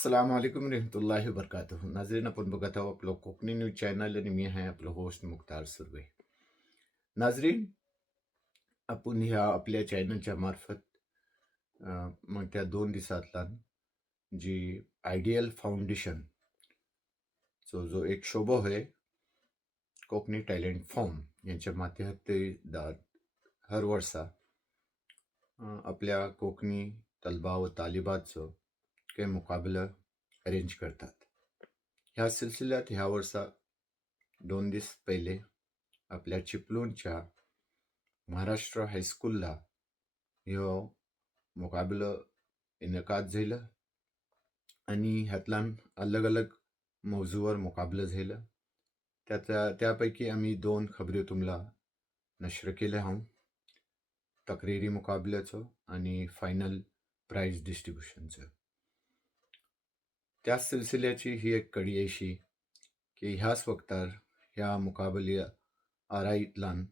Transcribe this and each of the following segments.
अस्सलाम वालेकुम रहमतुल्लाहि वबरकातुहू. नाजरीन, आपण बघत आहोत आपलं कोकणी न्यूज चॅनल आणि मी आहे आपलं होस्ट मुख्तार सुर्वे. नाजरीन, आपण ह्या आपल्या चॅनलच्या मार्फत मग त्या 2 दिवसातला जी आयडियल फाउंडेशन जो एक शोभो आहे कोकणी टॅलेंट फॉर्म यांच्या माध्यमातून हर वर्षा आपल्या कोकणी तलबा व तालिबाचं काही मुकाबला अरेंज करतात. ह्या सिलसिल्यात ह्या वर्षा 2 दिवस पहिले आपल्या चिपळूणच्या महाराष्ट्र हायस्कूलला ह्यो मुकाबला इनकाद झालं आणि ह्यातल्यान अलग अलग मौजूवर मुकाबला झालं. त्यापैकी आम्ही 2 खबरी तुम्हाला नश्र केल्या आहोत. तक्रीरी मुकाबल्याचं आणि फायनल प्राइज डिस्ट्रीब्युशनचं. त्या सिलसिल्याची ही एक कडी अशी की ह्याच वक्तार ह्या मुकाबल्या आराईतलान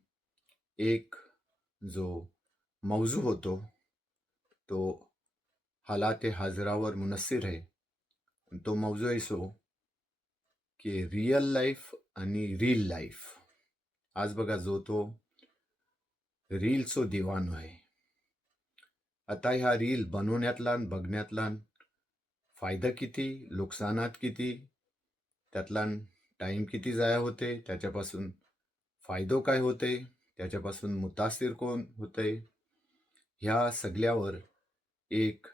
एक जो मौजू होतो तो हालात हाजरावर मुनस्सिर आहे. तो मौजू ऐसो की रियल लाईफ आणि रील लाईफ. आज बघा जो तो रीलचो दिवानो आहे. आता ह्या रील बनवण्यातलान बघण्यातलान फायदा किती, नुकसानात किती, त्यातलान टाईम किती जाया होते, त्याच्यापासून फायदो काय होते, त्याच्यापासून मुतासिर कोण होते, ह्या सगळ्यावर एक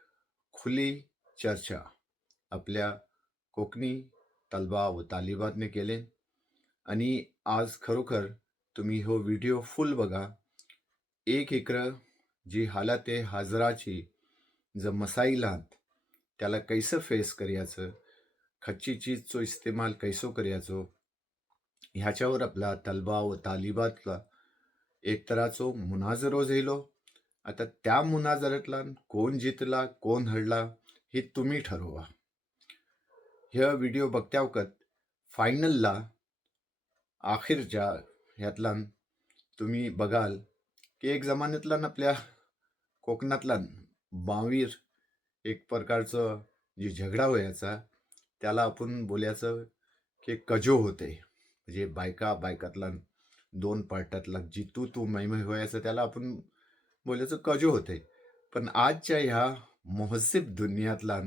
खुली चर्चा आपल्या कोकणी तलबा व तालिबातने केले. आणि आज खरोखर तुम्ही हो व्हिडिओ फुल बघा. एक इकडं जी हालत आहे हाजराची ज मसाईलात त्याला कैसं फेस करायचं, खच्ची चीजचो इस्तेमाल कैसो करायचो, ह्याच्यावर आपला तलबा व तालिबातला एक तराचो मुनाजरो झालो. आता त्या मुनाजरातला कोण जितला कोण हरला हे तुम्ही ठरवा. हे व्हिडिओ बघत्या वखत फायनलला आखिरच्या ह्यातला तुम्ही बघाल की एक जमान्यातला आपल्या कोकणातला बावीर एक प्रकारचं जी झगडा व्हायचा त्याला आपण बोलायचं की कजो होते. म्हणजे बायकातला 2 पार्टातला जी तू मैमै व्हायचं त्याला आपण बोलायचं कजो होते. पण आजच्या ह्या मोहसिब दुनियातला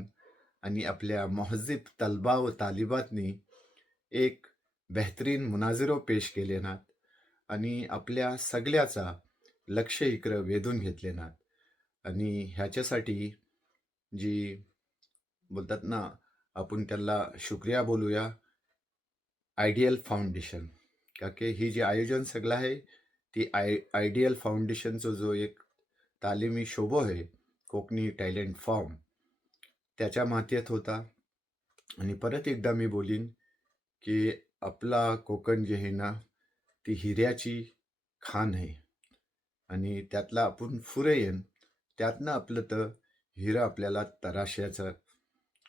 आणि आपल्या मोहजिब तलबा व तालिबातनी एक बेहतरीन मुनाजिरो पेश केले नात आणि आपल्या सगळ्याचा लक्ष इकडं वेधून घेतले नात. आणि ह्याच्यासाठी जी बोलतात ना, आपण त्याला शुक्रिया बोलूया आयडियल फाउंडेशन. का की ही जी आयोजन सगळं आहे ती आयडियल फाउंडेशनचा जो एक तालिमी शोभो आहे कोकणी टॅलेंट फॉर्म त्याच्या माथ्यात होता. आणि परत एकदा मी बोलीन की आपला कोकण जे आहे ना ती हिऱ्याची खाण आहे आणि त्यातला आपण फुरे येईन त्यातनं आपलं तर हिरं आपल्याला तराशाचं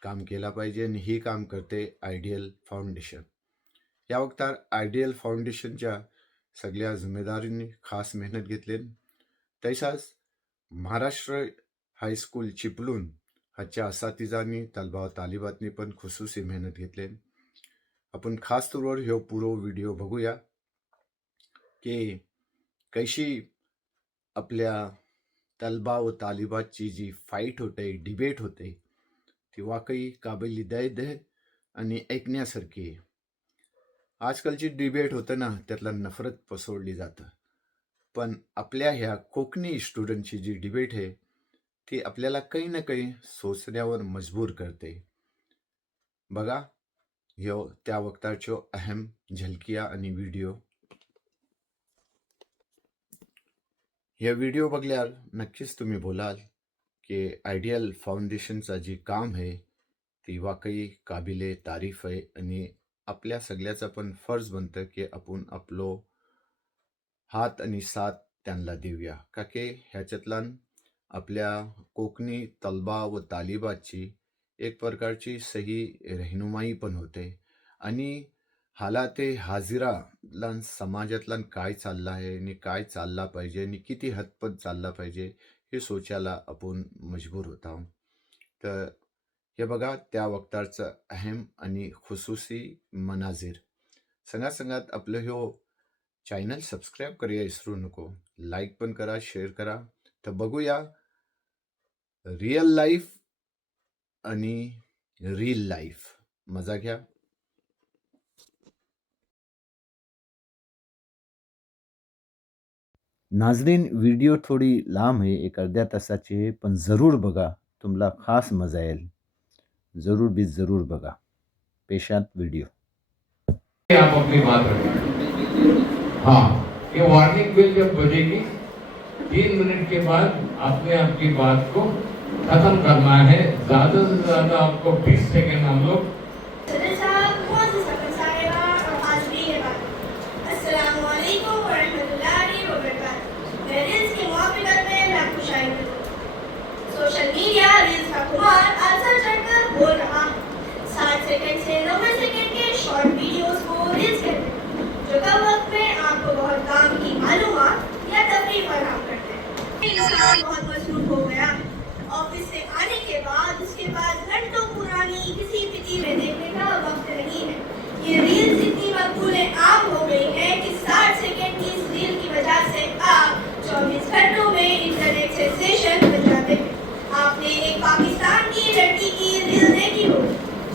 काम केला पाहिजे. आणि ही काम करते आयडियल फाउंडेशन. या वक्तार आयडियल फाउंडेशनच्या सगळ्या जिम्मेदारींनी खास मेहनत घेतली. तैसाच महाराष्ट्र हायस्कूल चिपळूण ह्याच्या असातिजांनी तलबा तालिबातनी पण खुसूसी मेहनत घेतली. आपण खास तौरवर ह्यो पुरो व्हिडिओ बघूया की कशी आपल्या तलबा व तालिबातची जी फाईट होते, डिबेट होते ती वाकई काबिल-ए-दद आणि ऐकण्यासारखी आहे. आजकालची डिबेट होतं ना त्यातला नफरत पसरवली जातं. पण आपल्या ह्या कोकणी स्टुडंटची जी डिबेट आहे ती आपल्याला काही ना काही सोचण्यावर मजबूर करते. बघा ह्यो त्या वक्ताचो अहम झलकिया आणि व्हिडिओ. हे व्हिडिओ बघल्यावर नक्कीच तुम्ही बोलाल की आयडियल फाउंडेशनचा जी काम आहे ती वाकई काबिले तारीफ आहे. आणि आपल्या सगळ्याचा पण फर्ज बनतं की आपण आपलो हात आणि साथ त्यांना देऊया. का की ह्याच्यातला आपल्या कोकणी तलबा व तालिबाची एक प्रकारची सही रहनुमाई पण होते. आणि हालाते हाजिराला समाजातला काय चाललं आहे आणि काय चालला पाहिजे आणि किती हदपत चालला पाहिजे हे सोचायला आपण मजबूर होत आहोत. तर हे बघा त्या वक्तारचं अहम आणि खुसूसी मनाजीर. संगात आपलं ह्यो चॅनल सबस्क्राईब करूया विसरू नको. लाईक पण करा, शेअर करा. तर बघूया रिअल लाईफ आणि रील लाईफ. मजा घ्या. नाजरीन, व्हिडिओ थोडी लांब आहे, एक अर्ध्या तासाची आहे, पण जरूर बघा, तुम्हाला खास मजा येईल. जरूर बघा. पेशात वीडियो. आप अपनी बात रखें। हाँ, ये वार्निंग बिल जब बजेगी 3 मिनट के बाद आपने आपकी बात को खत्म करना है। ज्यादा से ज्यादा आपको 20 सेकंड हम लोग सोशल मीडिया रील्स का कुमार आंसर चढ़कर बोल रहा है। 60 सेकंड से 90 सेकंड के शॉर्ट वीडियोस को रील्स कहते हैं, जो कम वक्त में आपको बहुत काम की मालूमात या तफरीह फराहम करते हैं। इंसान बहुत मसरूफ हो गया है। ऑफिस से आने के बाद उसके पास घंटों पुरानी किसी भी चीजें देखने का वक्त नहीं है। ये रील्स इतनी मकबूल आम हो गई है कि 60 सेकंड की इस रील की वजह से आप 24 घंटों में इंटरनेट सेंसेशन बन जाते हैं। आपने एक पाकिस्तान की लड़की की रील देखी हो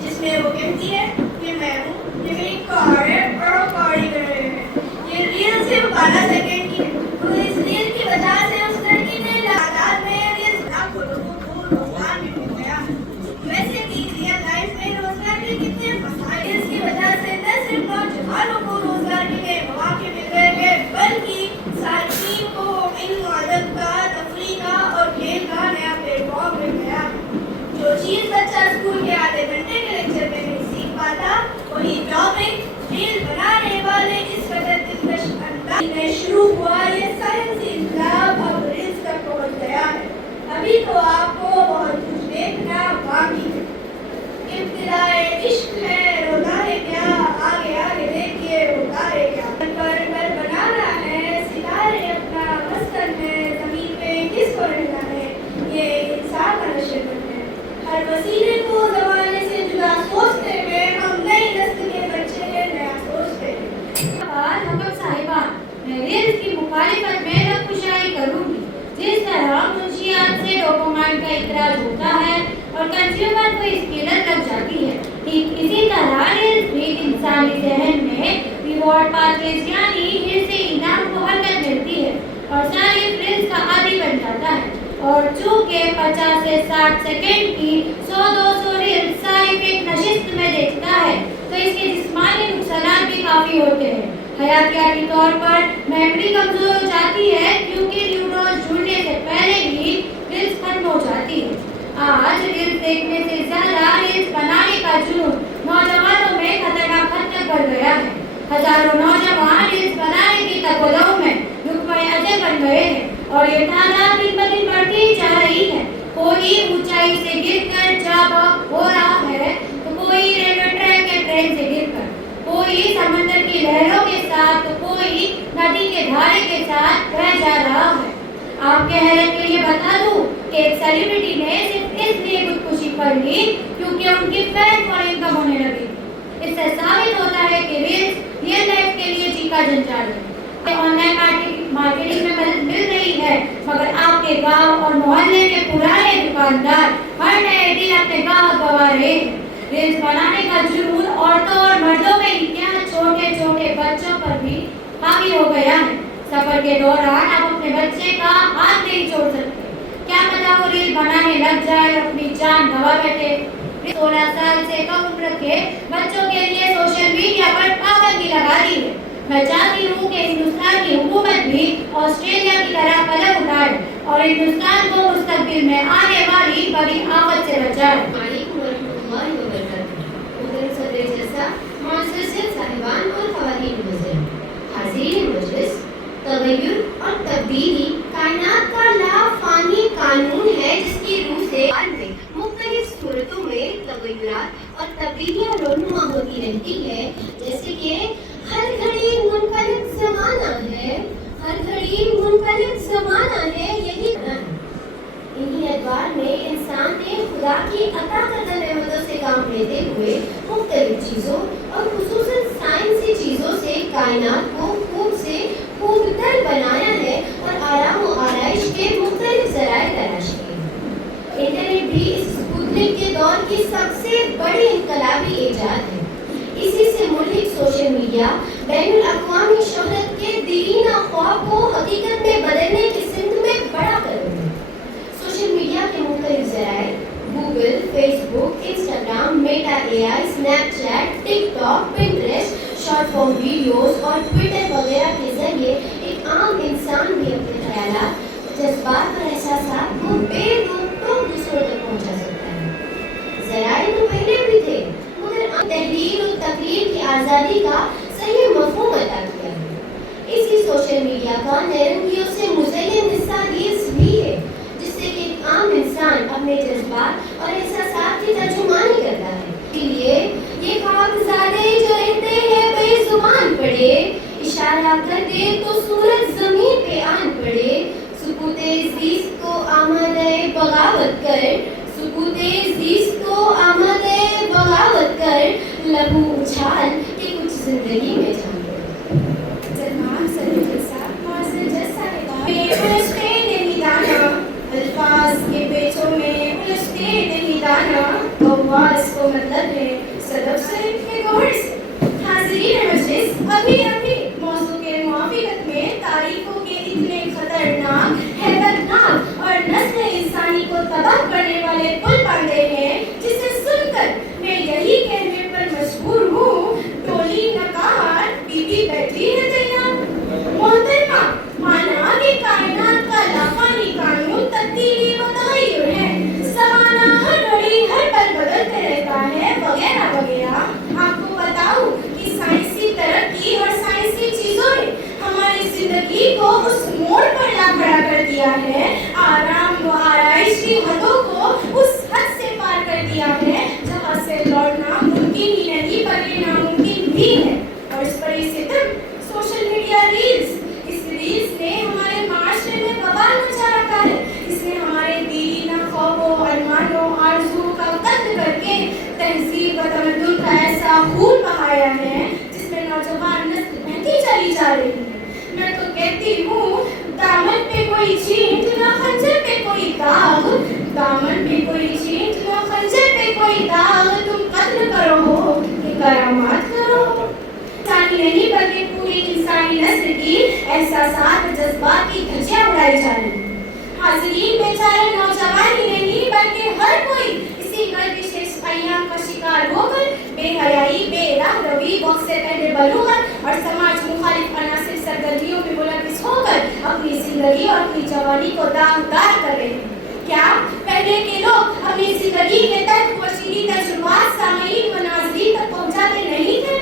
जिसमें वो कहती है कि मैं हूँ, ये मेरी कार है और गाड़ी कर रहे हैं। ये रील सिर्फ 12 सेकंड की है, तो इस रील की वजह से उस लड़की ने तादाद में रील्स लाखों लोगों को रोजगार भी मिल गया। वैसे भी रियल लाइफ में रोजगार के कितने मसाइल इसकी वजह से न सिर्फ नौजवानों को रोजगार के मौके मिल रहे हैं, बल्कि सार्फिन को इल्म अदब का, तफरीह का और खेल का नया प्लेटफॉर्म मिल गया। जो चीज बच्चा स्कूल के आधे घंटे के लेक्चर में नहीं सीख पाता, वही टॉपिक रील बनाने वाले इस कदर दिलकश अंदाज में शुरू हुआ ये साइंस इनकलाब अब रील्स तक पहुंच गया है। अभी तो आपको बहुत कुछ देखना बाकी है। इब्तिदाए इश्क है, रोना है क्या, आगे आगे देखिए होता है क्या। पर बनाना है, सितारे अपना मस्कन है, जमीन पे किसको रहना है, ये इंसान का नशर है। हर वसीले को जमाने से जुदा सोचते हुए हम नई नस्ल के बच्चे नया सोचते हैं। हुक्म साहिबान, मैं रील्स की मुखालिफत में नक्कुशाई करूंगी। जिस तरह मुंशियात से डोपामाइन का इखराज होता है और कंज्यूमर को इसकी लत लग जाती है, ठीक इसी तरह रील्स भी इंसानी जहन में रिवॉर्ड पाथवेज यानी हिस्से इनाम को हरकत मिलती है और सारी रील्स का आदी बन जाता है। और चूंकि 50 से 60 सेकंड की 100-200 रील्स सारी एक नशिस्त में देखता है, तो इसके जिस्मानी नुकसान भी काफी होते हैं। हयातियाती तौर पर मेमोरी कमजोर हो जाती है क्योंकि न्यूरॉन्स जुड़ने से पहले ही रील्स खत्म हो जाती है। आज रील्स देखने से ज्यादा रील्स बनाने का जुनून नौजवानों में खतरनाक हद तक बढ़ गया है। हजारों नौजवान रील्स बनाने की तकल्लुफ में रुकमे अजय बन गए हैं और ये तादाद दिन ब दिन बढ़ती ही जा रही है। कोई ऊंचाई से गिरकर जाबाक हो रहा है, तो कोई रेलवे ट्रैक के ट्रेन से गिरकर, कोई समंदर की लहरों के साथ, तो कोई नदी के धारे के साथ बह जा रहा है। आपके हैरत के लिए बता दूं कि एक सेलिब्रिटी ने सिर्फ इसलिए खुदकुशी कर ली क्योंकि उनकी फैन फॉलोइंग कम होने लगी। इससे साबित होता है कि रील्स रियल लाइफ के लिए चीका जंजाल है। ऑनलाइन मार्केटिंग में मदद मिल रही है, मगर आपके गांव और मोहल्ले के पुराने दुकानदार हर नए दिन अपने ग्राहक गवा रहे हैं। रील्स बनाने का जुनून औरतों और मर्दों में ही क्या, छोटे छोटे बच्चों पर भी हावी हो गया है। सफर के दौरान आप अपने बच्चे का हाथ नहीं छोड़ सकते, क्या पता वो रील बनाने लग जाए और अपनी जान गवा बैठे। 16 साल से कम उम्र के बच्चों के लिए सोशल मीडिया पर पाबंदी लगा दी है। मैं चाहती हूँ कि हिंदुस्तान की हुकूमत भी ऑस्ट्रेलिया की तरह कदम उठाए और हिंदुस्तान को मुस्तकबिल में आने वाली बड़ी आफत से बचाए। तगय्युर और तब्दीली कायनात का लाफानी कानून है जिसकी रूह से मुख्तलिफ सूरतों में तगय्युरात और तब्दीलियाँ रोनुमा होती रहती है। जैसे कि हर घड़ी मुनकलिब ज़माना है, हर घड़ी मुनकलिब ज़माना है, यही इन्हीं अदवार में इंसान ने खुदा की अता करदा کائنات کو خوب سے خوب تر بنایا ہے اور آرام و آرائش کے مختلف ذرائع تلاش کیے ہیں۔ انٹرنیٹ بھی اس سپوتنک کے دور کی سب سے بڑی انقلابی ایجاد ہے۔ اسی سے ملک سوشل میڈیا بین الاقوامی شہرت کے دیرینہ خواب کو حقیقت میں بدلنے کی سمت میں بڑا قدم ہے۔ سوشل میڈیا کے مختلف ذرائع Google, Facebook, Instagram, Meta A I, Snapchat, TikTok, Pinterest, short form videos اور ٹویٹر وغیرہ کے ذریعے ایک عام انسان بھی اپنے خیالات، جذبات اور احساسات کو بے روک ٹوک دوسروں تک پہنچا سکتا ہے۔ ذرائع تو پہلے بھی تھے مگر تحریر اور تقریر کی آزادی کا صحیح مفہوم عطا کیا ہے۔ اسی سوشل میڈیا کا نرنگیوں سے مزین حصہ ریلز بھی ہے، جس سے کہ ایک عام انسان اپنے جذبات اور احساسات کی ترجمانی کرتا ہے۔ اس لیے یہ خاکزادے جو رہتے ہیں بے زبان پڑے، اشارہ کر دے تو سورج زمین پہ آن پڑے، سکوت زیست کو آمادہ بغاوت کر، سکوت زیست کو آمادہ بغاوت کر، لہو اچھال کہ کچھ زندگی میں جان پڑے۔ سلمان سر جیسا معاصر جیسا الجھتے نہیں دانا، الفاظ کے پیچوں میں الجھتے نہیں دانا، آواز کو مطلب ہے صدف سے کے گوڑ سے۔ حاضرین مجلس، ابھی موضوع کے موافقت میں تاریخوں کے اتنے خطرناک، ہیبتناک اور نسل انسانی کو تباہ کرنے والے پل باندھے ہیں، جسے سن کر میں یہی کہنے پر مجبور ہوں، ٹولی نکار بی بی بیٹھی ہے تیار۔ محترمہ مانا کہ کائنات کا لافانی قانون تبدیلی و تغیر ہے، زمانہ ہر گھڑی ہر پل بدلتے رہتا ہے وغیرہ وغیرہ۔ آپ کو بتاؤں کہ سائنسی ترقی اور سائنسی چیزوں نے ہماری زندگی کو اس موڑ پر لا کھڑا کر دیا ہے، آرام و آرائش کی حدوں کو اس حد سے پار کر دیا ہے جہاں سے لوٹنا ممکن ہی نہیں بلکہ ناممکن بھی ہے۔ اور اس پر یہ ستم سوشل میڈیا ریلز، اس ریلز نے ہمارے معاشرے میں وبال مچا رکھا ہے۔ اس نے ہمارے دیرینہ خوابوں، ارمانوں، آرزوؤں کا قتل کر کے تہذیب و تمدن کا ایسا خون بہایا ہے جس میں نوجوان نسل بہتی چلی جا رہی ہے۔ میں تو کہتی ہوں دامن پہ کوئی چینٹ نہ خنجر پہ کوئی داغ، دامن پہ کوئی چینٹ نہ خنجر پہ کوئی داغ، تم قتل کرو کہ کرامات کرو۔ انسانی نہیں بلکہ پوری انسانی نسل کی احساسات اور جذبات کی دھجیاں اڑائی جا رہی ہیں۔ حاضرین بیچارے نوجوان ہی نہیں بلکہ ہر کوئی اسی گردش ایام کا شکار ہو کر بے حیائی، بے راہ روی، وقت سے پہلے بلوغت اور سماج مخالف عناصر سرگرمیوں میں ملوث ہو کر اپنی زندگی اور اپنی جوانی کو داغدار کر رہے ہیں۔ کیا پہلے کے لوگ اپنی زندگی کے تک وسیلی تجربات سامعین و ناظرین تک پہنچاتے نہیں تھے؟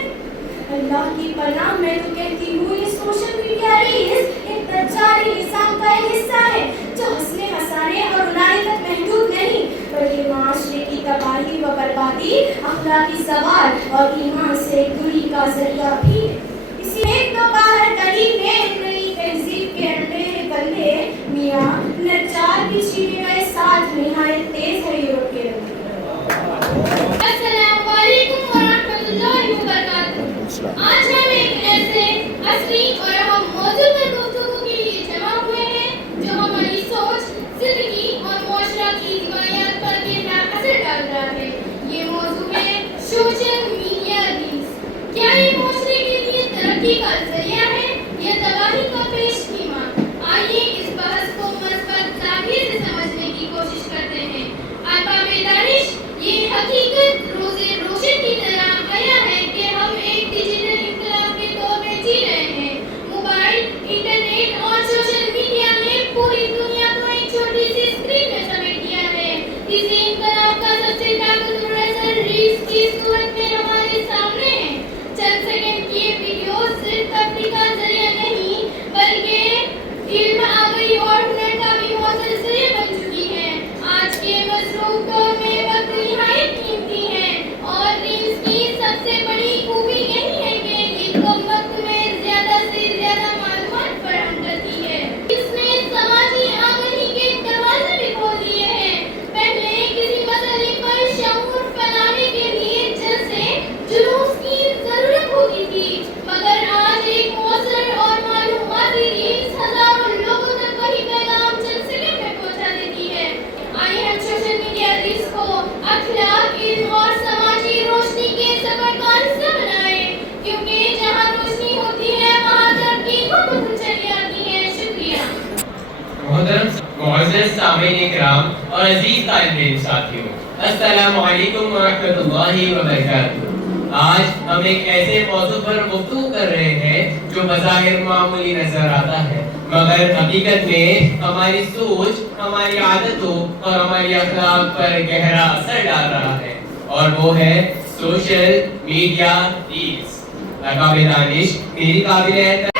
اللہ کی پناہ، میں تو کہتی ہوں یہ سوشل میڈیا ریلز ایک دجالی نظام کا ایک حصہ ہے جو ہنسنے ہنسانے اور رلانے تک محدود نہیں بلکہ معاشرے کی تباہی و بربادی، اخلاقی زوال اور ایمان سے دوری کا ذریعہ بھی ہے۔ اسی ایک دو باہر گلی میں نئی تہذیب کے اندھیرے بندے میاں نجار کی چھینے گئے ساتھ نہایت تیز ہے یورپ کے رنگ۔ السلام علیکم ورحمۃ اللہ وبرکاتہ۔ آج ہم ایک ایسے عصری اور اہم موضوع پر گفتگو کے لیے جمع ہوئے ہیں جو ہماری سوچ، زندگی اور معاشرہ کی روایات پر گہرا اثر ڈال رہا ہے۔ یہ موضوع ہے سوشل میڈیا ریلز۔ کیا یہ معاشرے کے لیے ترقی کا ذریعہ ہے یا تباہی کا پیش خیمہ؟ آئیے اس بحث کو مثبت زاویے سے سمجھنے کی کوشش کرتے ہیں۔ ارباب دانش، یہ حقیقت روزے روشن کی طرح آیا ہے کہ ہم ایک ڈیجیٹل انقلاب کے دور میں جی رہے ہیں۔ موبائل، انٹرنیٹ اور سوشل میڈیا نے پوری دنیا کو ایک چھوٹی سی اسکرین میں سمیٹ دیا ہے۔ اس انقلاب کا سب سے طاقتور اثر ریلز کی صورت میں ہمارے سامنے ہے۔ چند سیکنڈ کی یہ ویڈیوز صرف تفریح کا ذریعہ نہیں معزز سامعین کرام اور عزیز طالب علم ساتھیوں، السلام علیکم ورحمۃ اللہ وبرکاتہ۔ آج ہم ایک ایسے موضوع پر گفتگو کر رہے ہیں جو بظاہر معمولی نظر آتا ہے، مگر حقیقت میں ہماری سوچ، ہماری عادتوں اور ہماری اخلاق پر گہرا اثر ڈال رہا ہے، اور وہ ہے سوشل میڈیا ریلز۔ لقب دانش میری قابل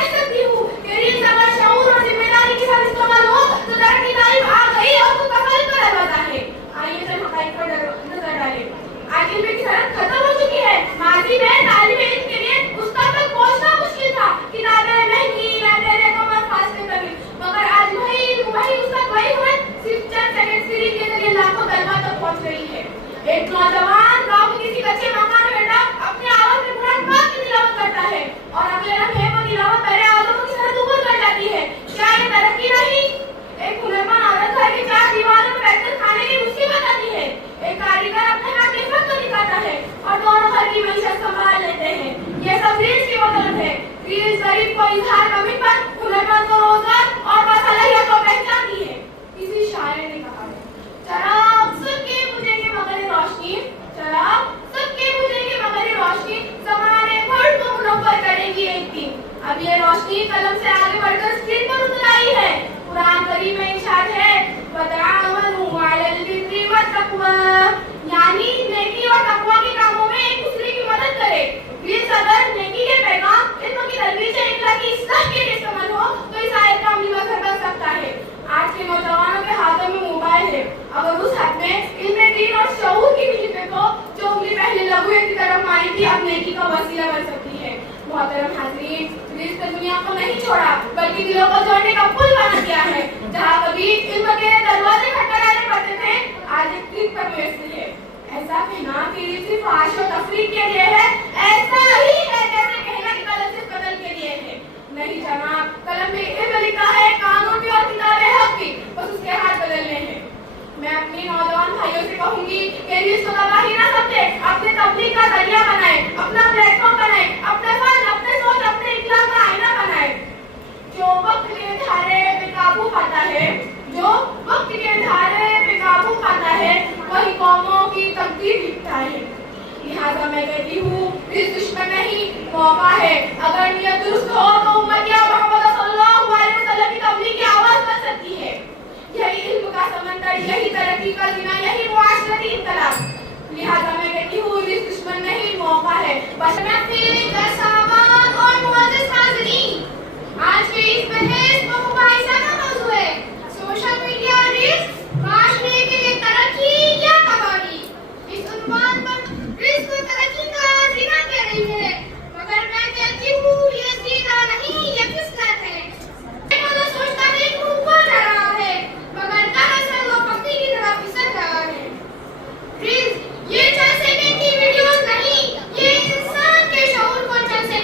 ختم ہو چکی ہے۔ ماضی میں طالب علم کے لیے استاد تک پہنچنا مشکل تھا، کتابیں مہنگی، لائبریری کو فاصلے طویل، مگر آج وہی استاد وہی ہوئے، صرف چند سیکنڈ سیریز کے ذریعے لاکھوں کلمات تک پہنچ رہی ہے۔ ایک نوجوان گاؤں کے کسی کچے مکان میں بیٹھا اپنی آواز میں قرآن پاک کی تلاوت کرتا ہے، اور اگلے لمحے وہ تلاوت میرے آدموں کی سرحد عبور کر جاتی ہے۔ کیا یہ ترقی نہیں؟ ایک ہنرمند عورت گھر کی چار دیواروں میں بیٹھ کر کھانے کی مصیبت آتی ہے، ایک کاریگر اپنے ہاتھ کے فن کو دکھاتا ہے، اور دونوں گھر کی معیشت سنبھال لیتے ہیں۔ یہ سب ریلز کی بدولت ہے۔ ریلز غریب کو اظہار کمٹمنٹ، ہنرمند کو روزگار اور باصلاحیت کو پہچانتی ہے۔ کسی شاعر نے کہا ہے، چراغ سب کے بجھیں گے مگر روشنی، چراغ سب کے بجھیں گے مگر روشنی زمانے بھر کو منور کرے گی ایک دن۔ اب یہ روشنی قلم سے آگے بڑھ کر اسکرین پر اتر آئی ہے۔ قرآن کریم میں ارشاد ہے، وَتَعَاوَنُوا عَلَى الْبِرِّ وَالتَّقْوَىٰ، یعنی نیکی اور تقویٰ کے کاموں میں ایک دوسرے کی مدد کرے۔ ریلز اگر نیکی کے پیغام، علم کی ترویج یا اخلاقی اصلاح کے لیے استعمال ہو تو اس آیت کا عملی مظہر بن سکتا ہے۔ آج کے نوجوانوں کے ہاتھوں میں موبائل ہے، اگر اس ہاتھ میں علم دین اور شعور کی بھی لپٹ ہو، جو انگلی پہلے لغویت کی طرف مائل تھی اب نیکی کا وسیلہ بن سکتی ہے۔ محترم حاضرین، ریلز نے دنیا کو نہیں چھوڑا بلکہ دلوں کو جوڑنے کا پل بنا دیا ہے۔ جہاں کبھی علم کے دروازے کھٹکھٹانے پڑتے تھے، آج ایک کلک پر میسر ہے۔ ایسا کہنا کہ ریل صرف فحش و تفریح کے لیے ہے، ایسا ہی ہے جیسے کہنا کہ قلم صرف قتل کے لیے ہے۔ نہیں جناب، قلم میں علم لکھا ہے، قانون بھی اور کتابیں حق بھی، بس اس کے ہاتھ بدلنے ہیں۔ میں اپنی نوجوان بھائیوں سے کہوں گی کہ ریلز کو تباہی نہ سمجھے، اپنے تبلیغ کا ذریعہ بنائے، اپنا پلیٹ فارم بنائے، اپنے فن، اپنے سوچ، اپنے اخلاق کا آئینہ بنائے۔ جو وقت کے دھارے پہ قابو پاتا ہے، جو وقت کے دھارے پہ قابو پاتا ہے، وہی قوموں کی تقدیر لکھتا ہے۔ لہٰذا میں کہتی ہوں، ریلز دشمن نہیں، موقع ہے۔ اگر نیت درست ہو تو امت محمد صلی اللہ علیہ وسلم کی تبلیغ کی آواز بن سکتی ہے۔ یہی علم کا سمندر، یہی ترقی کا زینہ، یہی معاشرتی انقلاب۔ لہٰذا میں کہتی ہوں، ریلز دشمن نہیں، موقع ہے۔ بس سامان اور معزز حاضرین، آج کے اس بحث و مباحثہ کا موضوع ہے سوشل میڈیا ریلز، معاشرے کے لیے ترقی یا تباہی۔ اس عنوان پر ریلز کو ترقی کا زینہ کہہ رہی ہے، مگر میں کہتی ہوں یہ زینہ نہیں، یہ فسلت ہے۔ وہ سوچتا ہے کہ اوپر جا رہا ہے، مگر دراصل وہ پھسلنے کی طرف پھسل رہا ہے۔ ریلز یہ چند سیکنڈ کی ویڈیوز نہیں، یہ انسان کے شعور کو چند سیکنڈ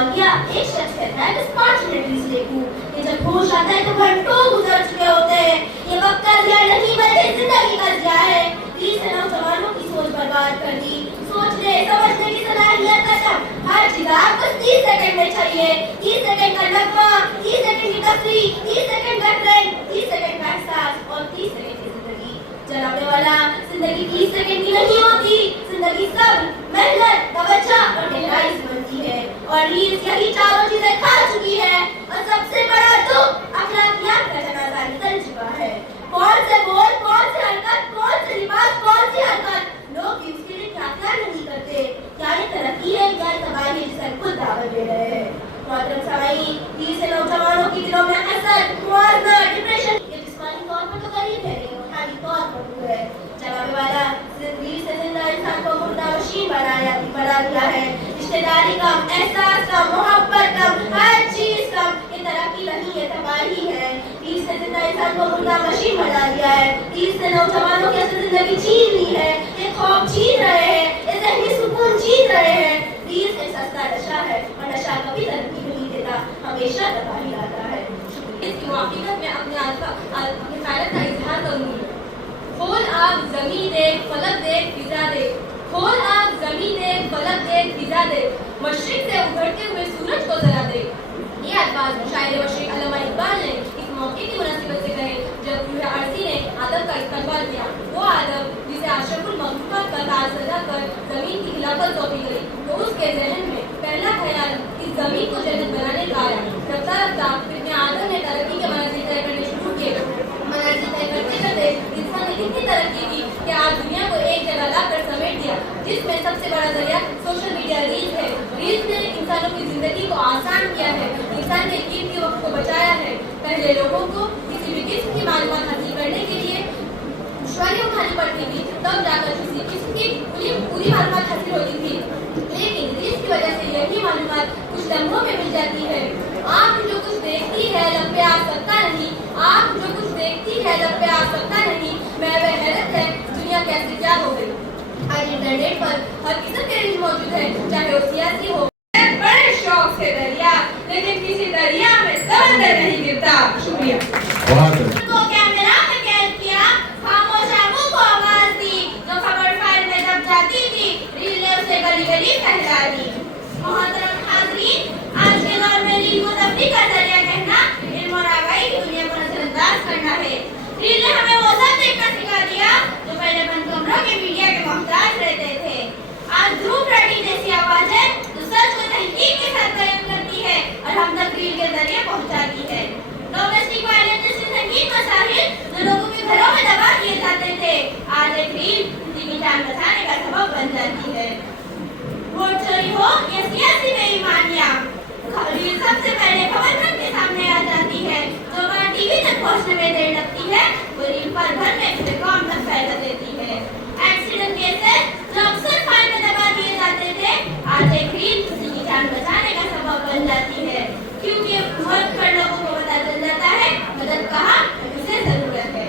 सवाल किया, एक शख्स कहता है बस 5 मिनट रील्स देखूं, ये जब होश आता है तो घंटों गुजर चुके होते हैं। ये वक्त का ज़िया नहीं बल्कि जिंदगी का ज़िया है। रील्स ने नौजवानों की सोच बर्बाद कर दी। सोचने समझने की सलाहियत खत्म। हर चीज आपको 30 सेकंड में चाहिए। 30 सेकंड का नगमा, 30 सेकंड की तफरीह, 30 सेकंड का ट्रेंड, 30 सेकंड का एहसास और 30 सेकंड की जिंदगी। जनाबे वाला, जिंदगी 30 सेकंड की नहीं होती। जिंदगी सब्र, मेहनत, तवज्जो और गहराई से बनती है। और रील्स यही चारों चीजें खा चुकी है। और सबसे बड़ा दुख, अखलाकियात का जनाजा निकल चुका है। कौन से बोल, कौन से हरकत, कौन से लिबास, कौन सी हरकत, लोग भी उसके लिए क्या क्या नहीं करते। क्या ये तरक्की है, क्या ये तबाही है जिसे खुद दावत दे रहे हैं। मोहतरम साईं, 30 नौजवानों की दिलों में हसद, मुआवजा, डिप्रेशन, ये जिस्मानी तौर पर तो गरीब है लेकिन रूहानी तौर पर वो है। जनाबे वाला, रील से जिंदा इंसान को मुर्दा मशीन बना दिया है। रिश्तेदारी कम, एहसास कम, मोहब्बत कम, हर चीज कम। ये तरक्की नहीं, ये तबाही है। रील से जिंदा इंसान को मुर्दा मशीन बना दिया है। रील से नौजवानों की असल जिंदगी छीन ली है। ये खौफ छीन रहे हैं, ये ज़हनी सुकून छीन रहे हैं। रील एक सस्ता नशा है और नशा कभी तरक्की नहीं देता, हमेशा तबाही लाता है। इसकी मुआफ़िक़त में अपने ख़यालात का इज़हार करूँगी। खोल आग ज़मीं देख, फलक देख, फ़िज़ा देख। खोल आग ज़मीं देख, फलक देख, फ़िज़ा देख। मशरिक़ से उभरते हुए सूरज को ज़रा देख। ये अल्फाज़ शायर मशरिक़ अल्लामा इक़बाल ने इस मौके की मुनासिबत से कहे जब रूह अर्ज़ी ने आदम का इस्तक़बाल किया। वो आदम जिसे अशरफुल मखलूक़ात का ताज सजा कर ज़मीन की खिलाफत सौंपी गई, तो उसके ज़हन में पहला ख़याल इस ज़मीन को जन्नत बनाने का आया। रफ्ता रफ्ता इब्ने आदम ने तरक्की के मनाज़िल तय करने शुरू किए। मनाज़िल तय करते करते इंसान ने इतनी तरक्की की कि आज दुनिया को एक जगह लाकर समेट दिया, जिसमें सबसे बड़ा ज़रिया सोशल मीडिया रील्स है। रील्स ने इंसानों की ज़िंदगी को आसान किया है, इंसान के कीमती वक्त को बचाया है। पहले लोगों को किसी भी किस्म की मालूमात हासिल करने के लिए दुश्वारियाँ उठानी पड़ती थी, तब जाकर किसी किस्म की पूरी मालूमात हासिल होती थी। लेकिन रील्स की वजह से यही मालूमात कुछ लम्हों में मिल जाती है। आँख जो कुछ देखती है लब पे आ सकता नहीं, आँख जो कुछ देखती है लब पे आ सकता नहीं। मैं वह हैरत है दुनिया कैसे क्या हो गई। आज इंटरनेट पर हर किस्म के रील मौजूद है, चाहे वो सियासी हो। बड़े शौक से दरिया, लेकिन किसी दरिया में समंदर नहीं गिरता। शुक्रिया। को कैमरा में कैद किया, खामोश आंखों को आवाज दी, जो खबर फाइल में दब जाती थी, रील ने उसे गली गली फैला दी। मोहतरम हाज़रीन, आज के दौर में रील को तफरीह का जरिया कहना, इल्म और आगाही की दुनिया को नजरअंदाज करना है। रील ने हमें वो सब देखना सिखा दिया जो पहले बंद कमरों के मीडिया के मोहताज रहते थे। आज धूप रटी जैसी आवाजें जो सच को तहकीक के साथ बयान करती है और हम तक रील के जरिए पहुंचाती है। डोमेस्टिक वायलेंस जैसे संगीन मसाइल जो लोगों के घरों में दबा दिए जाते थे, आज एक रील किसी की जान बचाने का सबब बन जाती है। वोट चोरी हो या सियासी बेईमानियां, रील सबसे पहले खबर घर के सामने आ जाती है। जो बात टीवी तक पहुंचने में देर लगती है, वो रील पर घर में पूरे कौम तक फैला देती है। एक्सीडेंट केसेस जो अक्सर फाइल में दबा दिए जाते थे, आज एक रील किसी की जान बचाने का सबब बन जाती है। क्योंकि मदद कर लोगों को पता चल जाता है मदद कहाँ उसे जरूरत है।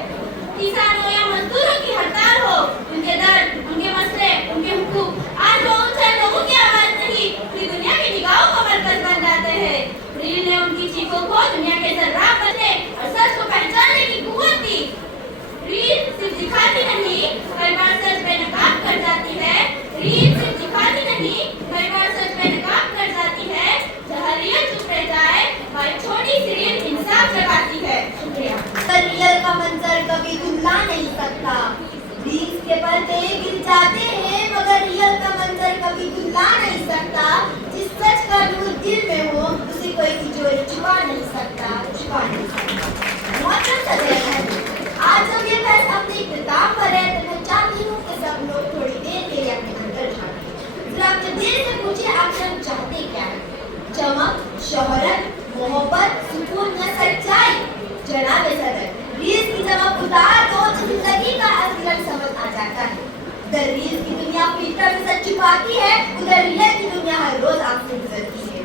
किसानों या मजदूरों की हड़ताल हो, उनके दर्द, उनके मसले, उनके हुकूक, आज वो उन लोगों की आवाज नहीं पूरी दुनिया की निगाहों को मरकज बन जाते हैं। रील ने उनकी चीखों को दुनिया के जर्राफ बनने और सच को पहचानने की कुव्वत दी। रील सिर्फ दिखाती नहीं, कई बार सच पे नकाब कर जाती है। रील सिर्फ दिखाती नहीं, कई बार सच पे नकाब कर जाती है। जहाँ रियल चुप रह जाए, वहाँ एक छोटी सी रील इंसाफ जगाती है। शुक्रिया। रियल का मंजर कभी धुला नहीं सकता। रील्स के पर्दे गिर जाते हैं मगर रियल का मंजर कभी धुला नहीं सकता। जिस सच का नूर दिल में हो उसे कोई तिजोरी छुपा नहीं सकता, छुपा नहीं सकता। मोहतरम सदैव, आज जब ये बहस अपनी किताब पर है तो मैं चाहती हूँ कि सब लोग थोड़ी देर के लिए अपने अंदर झांकें। जरा अपने दिल से पूछिए आखिर हम चाहते क्या है? चमक, शोहरत, मोहब्बत, सुकून या सच्चाई? जनाब सदर, रील्स की चमक उतार दो तो जिंदगी का असली रंग समझ आ जाता है। उधर रील्स की दुनिया फिल्टर में सच छुपाती है, उधर रियल की दुनिया हर रोज आपसे गुजरती है।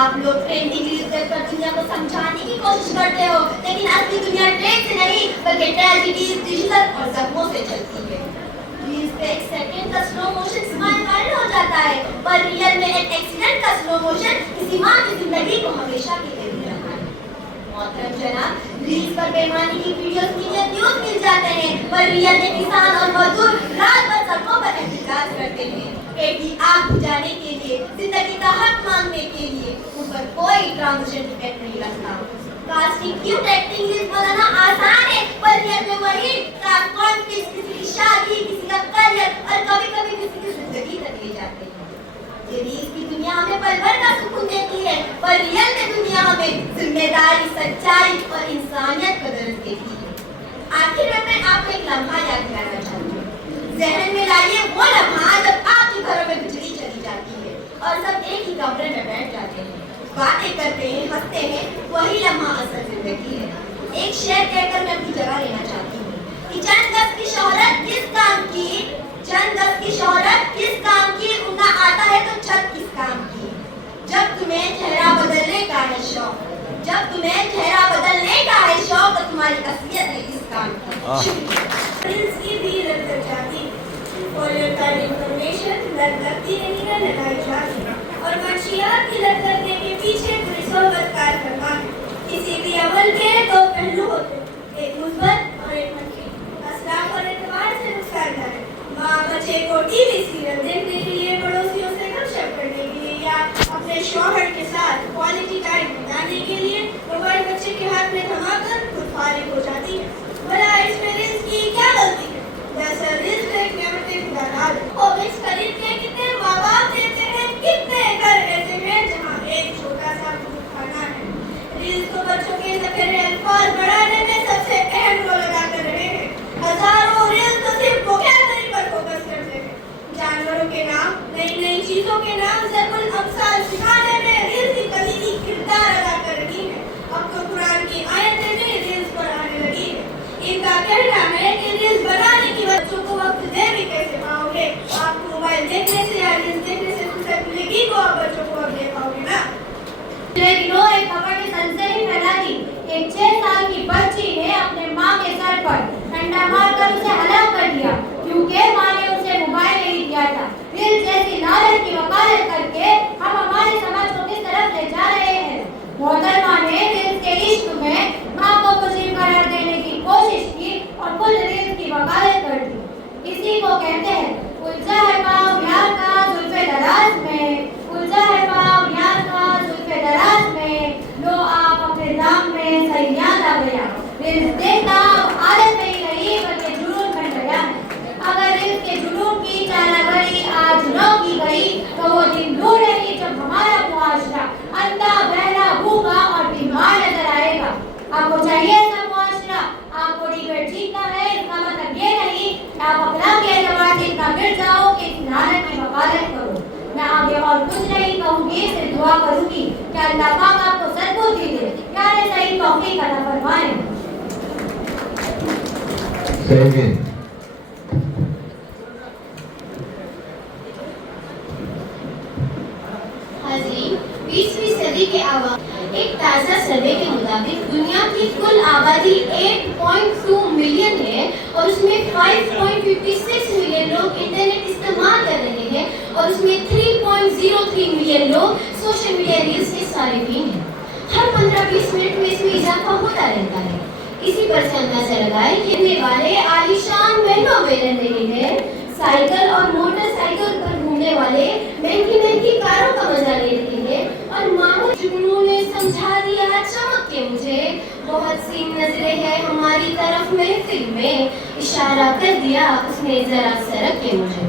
आप लोग ट्रेंडिंग रील्स देखकर दुनिया को समझाने की कोशिश करते हो, लेकिन असली दुनिया ट्रेंड से नहीं बल्कि ट्रेजेडीज, डिजीज और जख्मों से चलती है। रील्स पे एक सेकंड का स्लो मोशन स्माइल वायरल हो जाता है, पर रियल में एक एक्सीडेंट का स्लो मोशन किसी जमीयत के किसान और मजदूर रात भर सड़कों पर एहतजाज करते हैं, पेट की आग बुझाने के लिए, जिंदगी का हक मांगने के लिए उन पर कोई ट्रांजिशन टिकट नहीं लगता। कास्टिंग क्यूट एक्टिंग लिस्ट बनाना आसान है, पर रियल में वही ट्रांसफॉर्म किसी की शादी, किसी का करियर और कभी-कभी किसी की जिंदगी तक ले जाते हैं। ये रील्स की दुनिया हमें पल भर का सुकून देती है, पर रियल में दुनिया हमें जिम्मेदारी, सच्चाई और इंसानियत का दर्द देती है। आखिर में मैं आपको एक लम्हा याद दिलाना चाहती हूँ। ज़हन में लाइए वो लम्हा जब आपके घरों में बिजली चली जाती है और सब एक ही कमरे में बैठ जाते हैं, बातें करते हैं, हंसते हैं। वही लम्हा असल जिंदगी है। एक शेर कहकर मैं अपनी जगह लेना चाहती हूँ कि चंद गज की शोहरत किस काम की, चंद गज की शोहरत किस काम की, उनका आता है तो छत किस काम की। जब तुम्हें चेहरा बदलने का है शौक, जब तुम्हें चेहरा बदलने का है शौक, तो तुम्हारी असलियत है किस काम की। इसकी भी लग जाती और इन्फॉर्मेशन लगती नहीं है, लगाई जाती और मंशियात की लत लगने के पीछे पुलिस और बदकार फरमा है। किसी भी अमल के दो पहलू होते, एक मुस्बत और एक मनफी। असलाफ और एतबार से नुकसान है। माँ बच्चे को टीवी सीरियल देखने के लिए, पड़ोसियों से गपशप करने के लिए या अपने शौहर के साथ क्वालिटी टाइम बिताने के लिए मोबाइल बच्चे के हाथ में थमाकर खुद फारिग हो जाती है। भला इसमें रिस्क की क्या गलती है? दरअसल रिस्क एक नेमत खुदा है और रिस्क खरीद के कितने माँ बाप देते हैं, कितने घर ऐसे हैं जहाँ एक छोटा सा दूध खाना है। रिस्क को बच्चों के ज़ख़ीरे अल्फाज बढ़ाने में सबसे अहम रोल अदा कर रहे हैं। हजारों रिस्क तो सिर्फ वोकैबुलरी पर फोकस करते हैं। जानवरों के नाम, नई नई चीजों के नाम ज़रुल अमसाल सिखाने में रिस्क की कलीदी किरदार अदा कर रही है। अब तो कुरान की आयतें भी रिस्क पर आने लगी है। इनका कहना है कि रील्स बनाने की बच्चों को वक्त दे भी कैसे पाओगे? आपको मोबाइल देखने से या रील्स देखने से फुर्सत मिलेगी तो आप बच्चों को अब दे पाओगे ना। एक खबर ने सनसनी फैला दी। एक 6 साल की बच्ची ने अपने माँ के सर पर डंडा मारकर उसे हलाक कर दिया, क्योंकि माँ ने उसे मोबाइल नहीं दिया था। रील्स जैसी लालच की वकालत करके हम हमारे समाज को किस तरफ ले जा रहे हैं? मोहतरमा ने रील्स के इश्क में माँ को मुजरिम करार देने की कोशिश की और खुद रील्स की वकालत कर दी। इसी को कहते हैं उलझा है पाँव यार का जुल्फे दराज में, उलझा है पाँव यार का जुल्फे दराज में, लो आप अपने दाम में सही याद आ गया। रील्स देखना आदत नहीं रही बल्कि जुनून बन गया है। अगर रील्स के जुनून की चालावरी आज न की गई तो वो दिन दूर नहीं जब हमारा मुआशरा अंधा, बहरा, भूखा और बीमार नजर आएगा। आपको चाहिए ऐसा मुआशरा? आपको डिबेट जीतना है, इसका मतलब ये नहीं कि आप अपना के एतबार से इतना गिर जाओ कि इस लानत की वकालत करो। मैं आगे और कुछ नहीं कहूँगी, सिर्फ दुआ करूँगी कि अल्लाह पाक आपको सद्बुद्धि दे, प्यारे सही तौफीक अता फरमाए। हाज़रीन, 20वीं सदी के आवाम एक ताज़ा सर्वे के मुताबिक दुनिया की कुल आबादी 8.2 मिलियन है और उसमें 5.56 मिलियन लोग इंटरनेट इस्तेमाल कर रहे हैं और उसमें 3.03 मिलियन लोग सोशल मीडिया रील्स के सारिफीन हैं। हर 15-20 मिनट में इसमें इजाफा होता रहता है। इसी पर से अंदाजा लगाएं कि रहने वाले आलीशान महलों में रह रहे हैं, साइकिल और मोटरसाइकिल पर घूमने वाले महंगी महंगी कारों का मजा ले रहे हैं और मामू जुगनू ने समझा दिया चमक के मुझे, बहुत सी नजरें हैं हमारी तरफ महफिल में, इशारा कर दिया उसने जरा सरक के मुझे।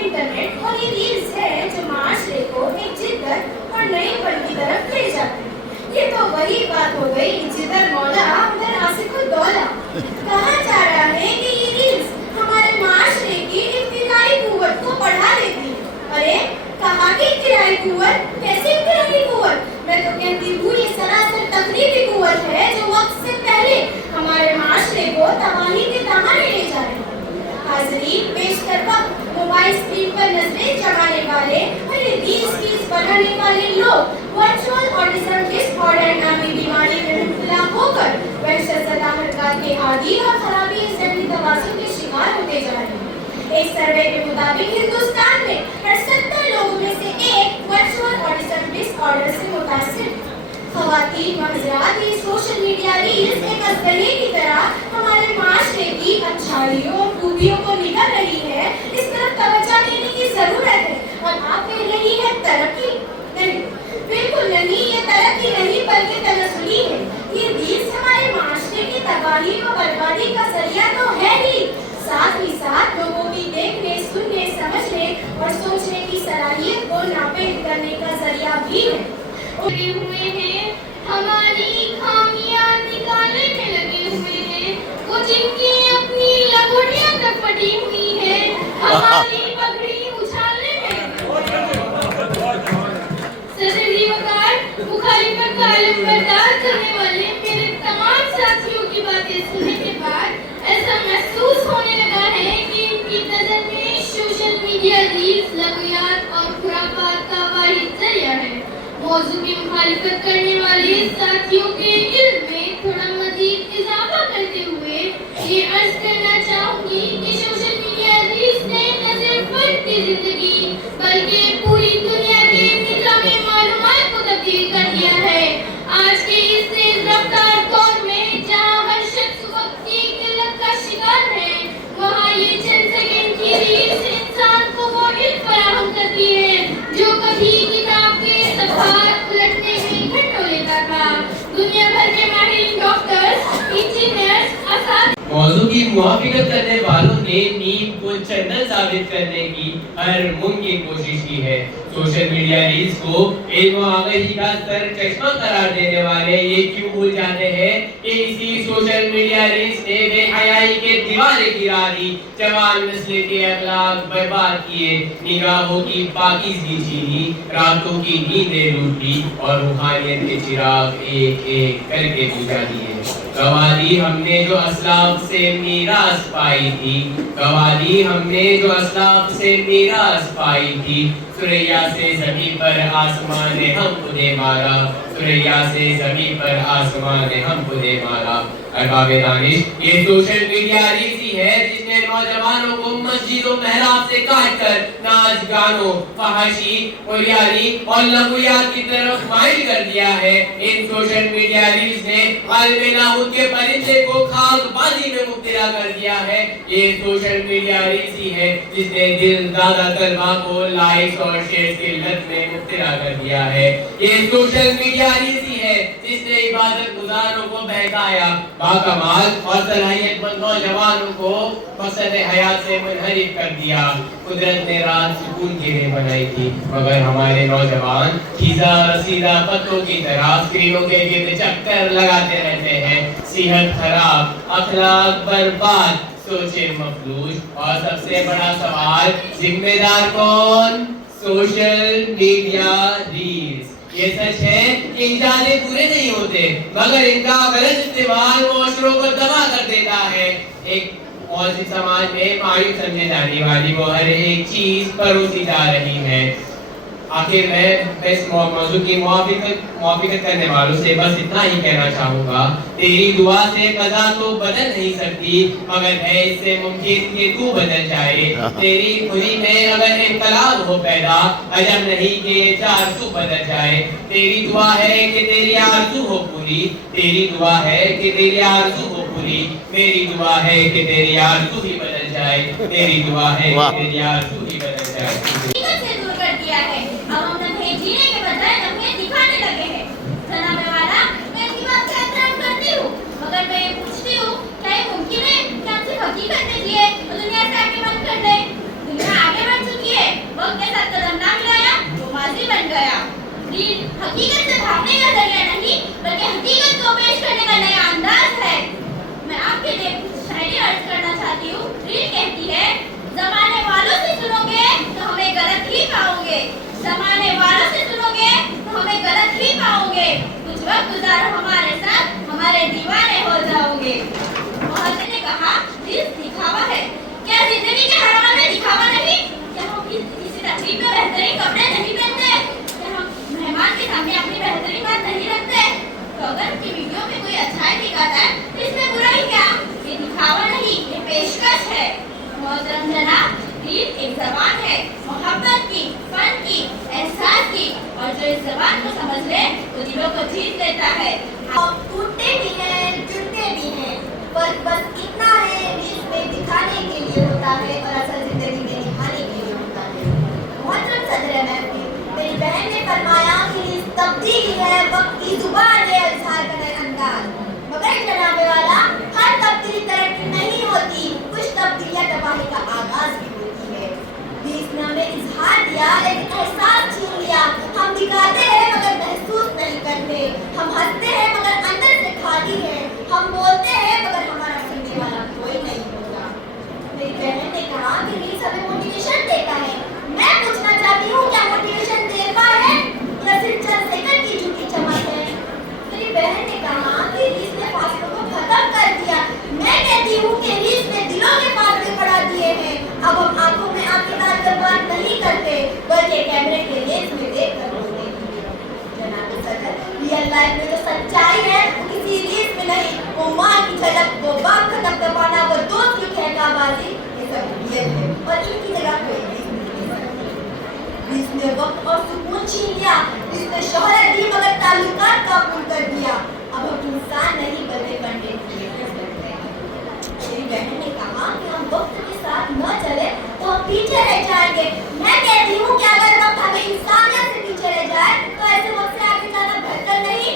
इंटरनेट और ये रील्स है जो माशरे को एक जिद्दत और नई पल की तरफ ले जाते हैं। ये तो वही बात हो गई जिधर मौला उधर आसिफुल दौला। कहा जा रहा है कि ये रील्स हमारे माशरे की इब्तिदाई कुव्वत को बढ़ा देती है। अरे कहाँ की इब्तिदाई कुव्वत? कैसी इब्तिदाई कुव्वत? मैं तो कहती हूँ ये सरासर तकरीबी कुव्वत है जो वक्त से पहले हमारे माशरे को तबाही के दहाने ले जा रही है। हाज़रीन, बेशतर वक्त मोबाइल स्क्रीन पर नजरें जमाने वाले और ये रील्स बनाने वाले लोग वर्चुअल ऑटिज्म डिसऑर्डर नामी बीमारी में मुब्तला होकर वहशत ज़दा हरकत के आदी और खराबी ज़हनी तवाज़ुन के शिकार होते जा रहे हैं। एक सर्वे के मुताबिक हिंदुस्तान में हर 70 लोगों में से एक वर्चुअल ऑटिज्म डिसऑर्डर से मुतासिर। خواتین و حضرات، یہ سوشل میڈیا ریلز ایک اسلحے کی طرح ہمارے معاشرے کی اچھائیوں اور خوبیوں کو نگل رہی ہے. اس طرف توجہ دینے کی ضرورت ہے. اور آپ کہہ رہی ہے ترقی؟ نہیں، بالکل نہیں. یہ ترقی نہیں بلکہ تنزلی ہے. یہ ریلز ہمارے معاشرے کی تباہی و بربادی کا ذریعہ تو ہے ہی، ساتھ ہی ساتھ لوگوں کی دیکھنے، سننے، سمجھنے اور سوچنے کی صلاحیت کو ناپید کرنے کا ذریعہ بھی ہے. ہوئے ہیں، ہماری خامیاں نکالنے میں لگے ہوئے ہیں، وہ جن کی اپنی لگوٹیاں تک پٹی ہوئی ہیں، ہماری پگڑی اچھالنے میں. صدری وقار مخالفت کا علم بردار کرنے والے میرے تمام ساتھیوں کی باتیں سننے کے بعد ایسا محسوس ہونے لگا ہے کہ ان کی نظر میں سوشل میڈیا ریلز لغویات اور خرافات کا واحد ذریعہ ہے. موضوع کی مخالفت کرنے والے ساتھیوں کے علم میں تھوڑا مزید اضافہ کرتے ہوئے یہ عرض کرنا چاہوں گی کہ سوشل میڈیا ریلز نے نہ صرف فرد کی زندگی بلکہ پوری دنیا کے نظام معلومات کو تبدیل کر دیا ہے. آج کے اس تیز رفتار دور میں جہاں ہر شخص وقت کی قلت کا شکار ہے، وہاں یہ چند سیکنڈ کی ریلز انسان کو وہ علم فراہم کرتی ہے جو کبھی کتاب کے صفحات الٹنے میں گھنٹوں لیتا تھا. دنیا بھر کے ماہرین ڈاکٹرز، انجینئرز، اساتذہ موضوع کی موافقت کرنے والوں نے نیب کو چندن ثابت کرنے کی ہر ممکن کوشش کی ہے. سوشل میڈیا ریلز کو علم و آگاہی کا سر چشمہ قرار دینے والے یہ کیوں بھول جاتے ہیں کہ اسی سوشل میڈیا ریلز نے بے حیائی کے دیوارے گرا دی، جوان نسل کے اخلاق برباد کیے، نگاہوں کی پاکیزگی چھینی، راتوں کی نیندیں لوٹ لی اور روحانیت کے چراغ ایک ایک کر کے بجھا دیے. گوادی ہم نے جو اسلاف سے میراث پائی تھی، گوادی ہم نے جو اسلاف سے میراث پائی تھی، سریا سے زمین پر آسمان نے ہم کو دے مارا، سریا سے زمین پر آسمان نے ہم کو دے مارا. ارباب دانش، یہ سوشل میڈیا ریلز ہے جس نے نوجوانوں کو مسجد و محراب سے کاٹ کر ناچ گانوں، فحاشی، عریانی اور لغویات کی طرف مائل کر دیا ہے. ان سوشل میڈیا ریلز نے عالم لاہور کے پرندے کو خاک بازی میں مبتلا کر دیا ہے. یہ سوشل میڈیا ریلز ہی ہے جس نے دل دادا طلبہ کو لائکس اور شیئر کی لت میں مبتلا کر دیا ہے. یہ سوشل میڈیا ریلز ہی ہے جس نے عبادت گزاروں کو بہکایا، باکمال اور صلاحیت مند نوجوانوں کو مقصد حیات سے منحرف کر دیا. قدرت نے رات سکون کے لیے بنائی تھی مگر ہمارے نوجوان خیزہ رسیدہ پتوں کی طرح اسکرینوں کے گرد چکر لگاتے رہتے ہیں. صحت خراب، اخلاق برباد، سوچیں مفلوج اور سب سے بڑا سوال، ذمہ دار کون؟ Social media reels. یہ سچ ہے کہ انجانے پورے نہیں ہوتے مگر ان کا غلط استعمال معاشروں کو تباہ کر دیتا ہے. ایک معاشرے سماج میں معیوب سمجھے جانے والی وہ ہر ایک چیز پروسی جا رہی ہے. آخر میں اس موضوع کی موافقت کرنے والوں سے بس اتنا ہی کہنا چاہوں گا، تیری دعا سے قضا تو بدل نہیں سکتی مگر ہے اس سے ممکن کہ تو بدل جائے. تیری خودی میں اگر انقلاب ہو پیدا، عجب نہیں کہ 400 بدل جائے. تیری دعا ہے کہ تیری آرزو ہو پوری، تیری دعا ہے کہ تیری آرزو ہو پوری، میری دعا ہے کہ تیری آرزو ہی بدل جائے، میری دعا ہے کہ تیری آرزو ہی بدل جائے. اب ہم نہ جینے کے بجائے نہ دکھانے لگے ہیں. جناب والا، میں ان کی بات کا احترام کرتی ہوں مگر میں یہ پوچھتی ہوں کیا یہ ممکن ہے کہ ہم صرف حقیقت دیکھیے اور دنیا سے آگے بند کر دیں؟ دنیا آگے بڑھ چکی ہے، وقت کے ساتھ قدم نہ ملایا وہ ماضی بن گیا. دین حقیقت سے بھاگنے کا ذریعہ نہیں بلکہ حقیقت کو پیش کرنے کا نیا انداز ہے. میں آپ کے لیے شاعری عرض کرنا چاہتی ہوں. ریل کہتی ہے، زمانے والوں سے سنو گے تو ہمیں غلط ہی پاؤ گے، زمانے والوں سے سنو گے تو ہمیں غلط ہی پاؤ گے، کچھ وقت گزارو ہمارے ساتھ، ہمارے دیوانے ہو جاؤ گے. محمد نے کہا ریلز دکھاوا ہے. کیا زندگی کے ہر عمل میں دکھاوا نہیں؟ کیا ہم کسی تقریب میں بہترین کپڑے نہیں پہنتے؟ کیا ہم مہمان کے سامنے اپنی بہترین بات نہیں رکھتے؟ تو اگر ان کی ویڈیو میں کوئی اچھائی دکھاتا ہے تو اس میں برائی کیا؟ یہ دکھاوا نہیں، یہ پیشکش ہے. محترم جناب، ریل ایک زبان ہے محبت کی، فن کی، احساس کی، اور جو इस जबान को समझ ले तो दिलों को जीत लेता है। हम टूटते भी हैं, जुड़ते भी हैं, पर बस इतना है रील्स में दिखाने के लिए होता है और असल जिंदगी में निभाने के लिए होता है। मोहतरम सदर महफिल, मेरी बहन ने फरमाया कि रील्स तब्दीली है, वक्त की जुबान है, इज़हार का नया अंदाज। मगर जनाबे वाला, हर तब्दीली तरक्की नहीं होती, कुछ तब्दीलियां तबाही का आगाज भी होती है। रील्स ने हमें इज़हार दिया लेकिन एहसास छीन लिया। हम दिखाते हैं मगर महसूस नहीं करते, हम हंसते हैं मगर अंदर से खाली है, हम बोलते हैं मगर हमारा सुनने वाला कोई नहीं होता। मेरी बहन ने कहा कि रील्स हमें मोटिवेशन देता है। मैं पूछना चाहती हूँ, क्या मोटिवेशन देता है या सिर्फ चंद सेकंड की झूठी चमक है? मेरी बहन ने कहा कि रील्स ने फासलों को खत्म कर दिया। मैं कहती हूँ कि रील्स ने दिलों के फासले बढ़ा दिए हैं। अब हम आंखों में आंखें डालकर बात नहीं करते, बल्कि कैमरे के लेंस में देखकर बोलते हैं। जनाब सदर, रियल लाइफ में जो सच्चाई है वो किसी रील्स में नहीं, वो माँ की झलक, वो बाप का दबदबाना, वो दोस्त की कहकाबाजी, ये सब रियल है और इनकी जगह कोई रील्स नहीं ले सकती। रील्स ने वक्त और सुकून छीन लिया, रील्स ने शोहरत दी मगर ताल्लुकात का पुल कर दिया। अब हम इंसान नहीं बल्कि कंटेंट क्रिएटर्स बन गए हैं। मेरी बहन ने कहा कि हम वक्त के साथ न चले तो हम पीछे रह जाएंगे। मैं कहती हूँ कि अगर वक्त हमें इंसानियत से पीछे रह जाए तो ऐसे वक्त से आगे जाना बेहतर नहीं?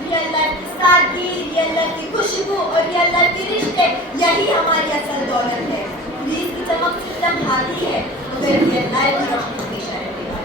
रियल लाइफ की सादगी, रियल लाइफ की खुशबू और रियल लाइफ के रिश्ते, यही हमारी असल दौलत है। रील्स की चमक सिर्फ हाथी है मगर रियल लाइफ की रोशनी हमेशा रहेगा।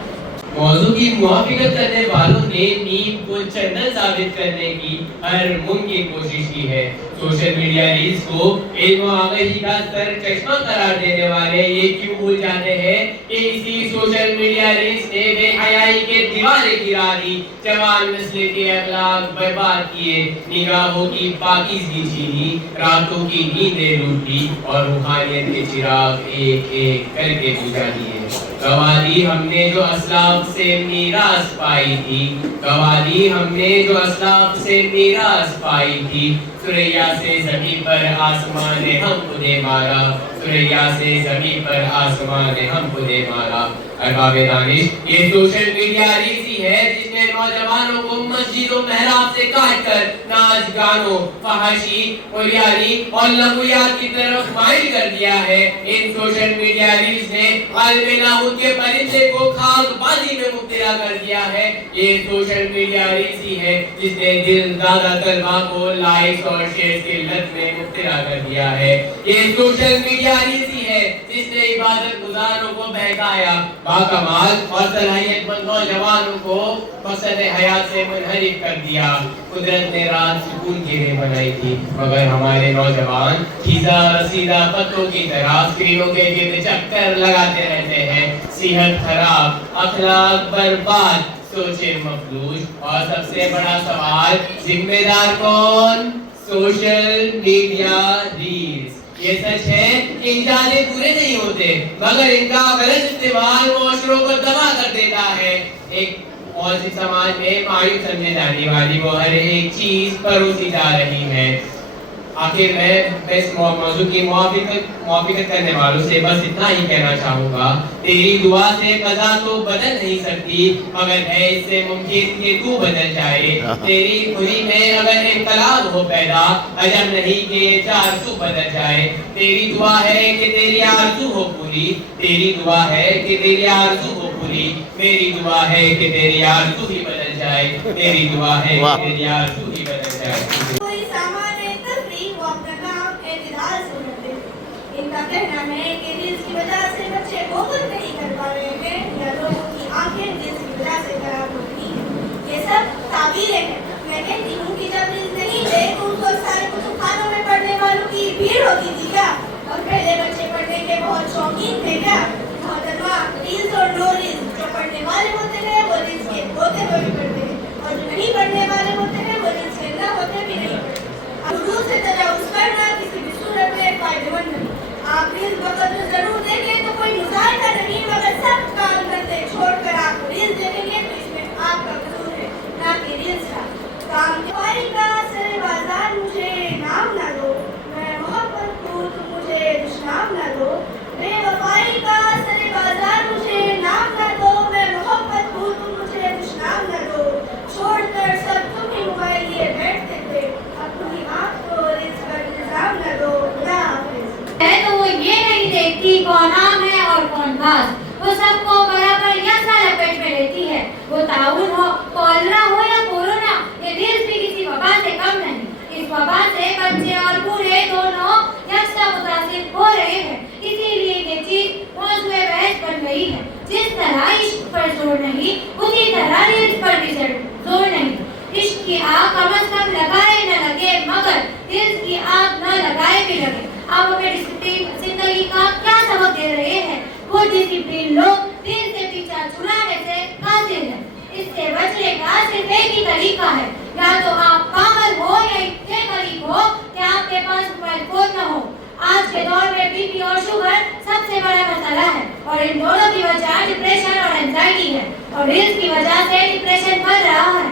मौजू की मुआफिकत करने वालों ने नीम को चंदन साबित करने की हर मुमकिन कोशिश की है। सोशल मीडिया रील्स को इल्म व आगाही का सर चश्मा करार देने वाले ये क्यों भूल जाते हैं कि इसी सोशल मीडिया रील्स ने बेहयाई के दीवारे गिरा दी, जवान नस्ल के अखलाक बर्बाद किए, निगाहों की पाकीज़गी छीनी, रातों की नींदें लूटी और रूहानियत के चिराग एक एक करके बुझा दिए। गवाही हमने जो असलाफ से मीरास पाई थी, गवाही हमने जो असलाफ से मीरास पाई थी, सुरैया से ज़मीन पर आसमान ने हमको दे मारा, सुरैया से ज़मीन पर आसमान ने हमको दे मारा। अरबाब दानिश, ये सोशल मीडिया रील्स ही है जिसने नौजवानों को मस्जिदों मेहराब से काट कर नाच गानों, फहाशी, हुरियारी और लघुयात की तरफ माइल कर दिया है। इन सोशल मीडिया रील्स ने आलम के परिंदे को खाकबाजी में मुब्तला कर दिया है। ये सोशल मीडिया रील्स ही है जिसने दिलदादा तलबा को लाइक्स और शेयर की लत में मुब्तला कर दिया है। ये सोशल मीडिया रील्स ही है जिसने इबादत गुजारों को बहकाया, बाकमाल और सलाहियतमंद नौजवानों को मकसद हयात से मुनहरिफ कर दिया। कुदरत ने रात सुकून के लिए बनाई थी मगर हमारे नौजवान खिजा रसीदा पत्तों की तरह स्क्रीनों के गिर्द चक्कर लगाते रहते हैं। सेहत खराब, अखलाक बर्बाद, सोचे मफलूज और सबसे बड़ा सवाल, जिम्मेदार कौन? Social media reels. ये सच है कि इंसाने पूरे नहीं होते मगर इनका गलत इस्तेमाल मुआशरों को तबाह कर देता है। एक मौजूद समाज में मायूस समझे जाने वाली वो हर एक चीज परोसी जा रही है। आखिर मैं इस मौजूद की मुआफिकत करने वालों से बस इतना ही कहना चाहूँगा, तेरी दुआ से कज़ा तो बदल नहीं सकती मगर है इससे मुमकिन कि तू बदल जाए। तेरी खुदी में अगर इनकलाब हो पैदा, अजब नहीं कि ये चारसू बदल जाए। तेरी दुआ है कि तेरी आरज़ू हो पूरी, तेरी दुआ है कि तेरी आरज़ू हो पूरी, मेरी दुआ है कि तेरी आरज़ू ही बदल जाए, मेरी दुआ है कि तेरी आरज़ू ही बदल जाए। इनका कहना है कि रील्स की वजह से बच्चे बोल नहीं कर पा रहे हैं या लोगों की आंखें रील्स की वजह से खराब हो रही हैं। ये सब ताबीरें हैं। मैं कहती हूँ कि जब रील्स नहीं थे तो उस वक्त सारे कुतुबखानों में पढ़ने वालों की भीड़ होती थी क्या? और पहले बच्चे पढ़ने के बहुत शौकीन थे क्या? मोहतरमा, रील्स और नो रील्स, जो पढ़ने वाले होते हैं वो रील्स के होते हुए भी पढ़ते हैं और जो नहीं पढ़ने वाले होते हैं वो रील्स के न होते भी नहीं पढ़ते। अब दूर से तजावुज़ करना किसी भी सूरत में फायदेमंद नहीं। आप रील्स वक्त में जरूर देखें तो कोई मुजाहिदा नहीं मगर सब काम करते छोड़कर आप रील्स देखेंगे तो इसमें आपका कसूर है ना कि रील्स का। काम का सरे बाजार मुझे नाम ना दो, मैं मोहब्बत को तुम मुझे दुश्मन ना दो। ताउन हो, कॉलरा हो या कोरोना, ये रील्स भी किसी वबा से कम नहीं। इस वबा से बच्चे और बूढ़े दोनों यकसा मुतासिर हो रहे हैं। इसीलिए ये चीज मौजूए बहस बन गई है। जिस तरह इश्क पर जोर नहीं, उसी तरह रील्स पर भी जोर नहीं। इश्क की आग कम से कम लगाए न लगे, मगर रील्स की आग न लगाए भी लगे। आप हमें डिसिप्लिन जिंदगी का क्या सबक दे रहे हैं? वो डिसिप्लिन लोग दिल से पीछा छुड़ाने से कातिल है। इससे बचने का सिर्फ एक ही तरीका है, या तो आप पागल हो या इतने गरीब हो कि आपके पास मोबाइल फोन न हो। आज के दौर में बीपी और शुगर सबसे बड़ा मसला है, और इन दोनों की वजह डिप्रेशन और एंजाइटी है, और रील्स की वजह से डिप्रेशन बढ़ रहा है।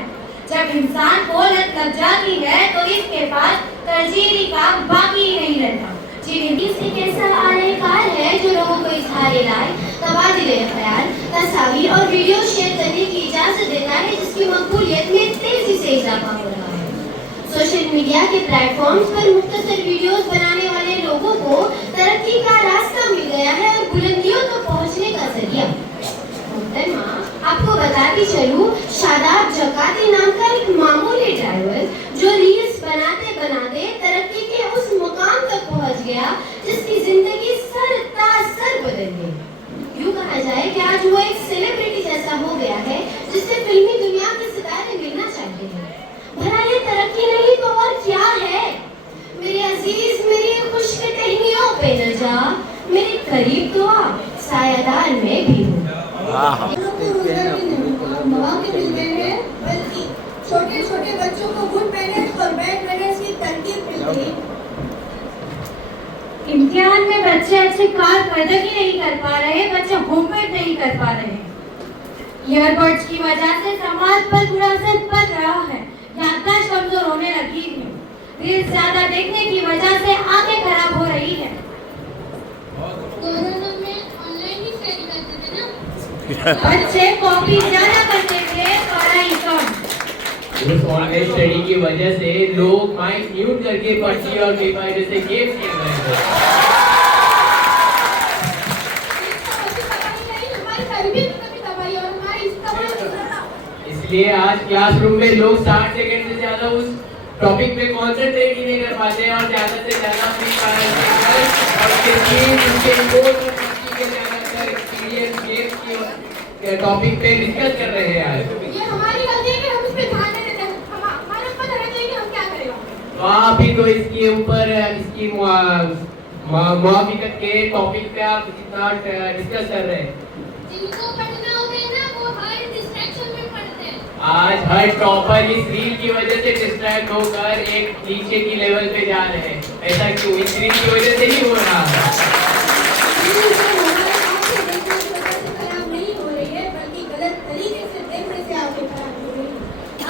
जब इंसान को लत लग जाती है तो इसके पास तरजीही काम बाकी ही नहीं रहता। इस एक ऐसा आलेकार है जो लोगों को इजहार राय, तबादले ख्याल, तस्वीर और वीडियो शेयर करने की इजाजत देता है, जिसकी मकबूलियत में तेजी से इजाफा हो रहा है। सोशल मीडिया के प्लेटफॉर्म्स पर मुख्तसर वीडियोस बनाने वाले लोगों को तरक्की का रास्ता मिल गया है और बुलंदियों तक पहुंचने का जरिया। आपको बताती चलूं, शादाब जकाती नाम का एक मामूली ड्राइवर जो रील्स बनाते बनाते तरक्की के उस मुकाम तक पहुंच गया जिसकी जिंदगी सर तासर बदल गई। यूं कहा जाए कि आज वो एक सेलिब्रिटी जैसा हो गया है जिससे फिल्मी दुनिया के सितारे मिलना चाहते हैं। भला ये तरक्की नहीं तो और क्या है? मेरे अजीज, मेरी खुश्क टहनियों पे न जा, मेरे करीब तो आ, सायादार में भी हूँ। बल्कि छोटे छोटे बच्चों को गुड मैनर्स और बैड मैनर्स की तरकीब मिल गई। इम्तिहान में बच्चे अच्छे कारकर्दगी नहीं कर पा रहे, बच्चे होमवर्क नहीं कर पा रहे। ईयरबड्स की वजह से समाज पर बुरा असर पड़ रहा है, याददाश्त कमजोर होने लगी है। रील्स ज्यादा देखने की वजह से आंखें खराब हो रही है। कोरोना में ऑनलाइन ही स्टडी करते थे ना, बच्चे कॉपी ज्यादा करते थे, पढ़ाई कम। उस ऑनलाइन स्टडी की वजह से लोग माइक म्यूट करके पबजी और फ्री फायर जैसे गेम खेल रहे थे। इसलिए आज क्लासरूम में लोग 60 सेकंड से ज्यादा उस टॉपिक पे कॉन्सेंट्रेट ही नहीं कर पाते और ज्यादा से ज्यादा फ्री फायर और के टॉपिक पे डिस्कस कर रहे हैं आज। ये हमारी गलती है कि हम इस पे ध्यान नहीं देते। हमारे ऊपर रहना चाहिए कि हम क्या करेंगे। तो आप भी तो इसके ऊपर इसकी मुआफिकत के टॉपिक पे आप इतना डिस्कस कर रहे हैं। जिनको पढ़ना होता है ना, वो हर डिस्ट्रैक्शन में पढ़ते हैं। आज हर टॉपर इस रील की वजह से डिस्ट्रैक्ट होकर एक नीचे की लेवल पे जा रहे हैं। ऐसा क्यों? इस रील की वजह से ही हो रहा है।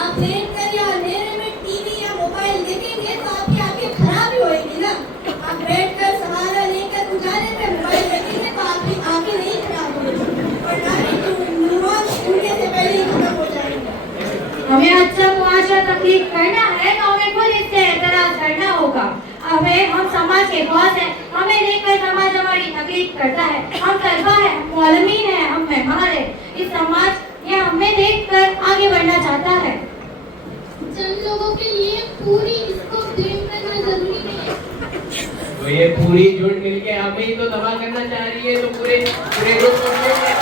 आप लेट कर या अंधेरे में टीवी या मोबाइल देखेंगे तो आपकी आंखें खराब ही होएगी ना। आप बैठ कर सहारा लेकर उजाले में मोबाइल देखेंगे तो आपकी आंखें नहीं खराब होगी और न्यूरॉन्स उनके से पहले ही खत्म हो जाएंगे। हमें अच्छा मुआशरा तकलीफ करना है तो हमें खुद इससे एतराज करना होगा। हम समाज के बॉस हैं, हमें देखकर समाज हमारी तकलीफ करता है। हम तलबा है, हम मौलमीन है, हम मेहमान है। इस समाज ये हमें देखकर आगे बढ़ना चाहता है। चंद लोगों के लिए पूरी इसको ब्लेम करना जरूरी नहीं है। तो ये पूरी झूठ मिलके हमें ही तो तबाह करना चाह रही है, तो पूरे ग्रुप को ब्लेम करना है।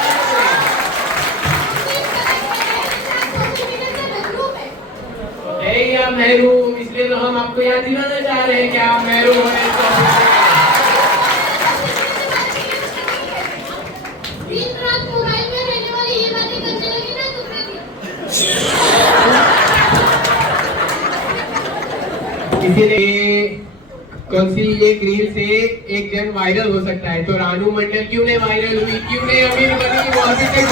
आप महरूम, इसलिए तो हम आपको याद दिलाना चाह रहे हैं कि आप महरूम हैं। दिन रात मोबाइल में रहने वाले ये बातें करने लगे ना तो इसीलिए कौन सी एक रील से एक जन वायरल हो सकता है, तो रानू मंडल क्यों नहीं वायरल हुई, क्यों नहीं अमीर बनी, वो अभी तक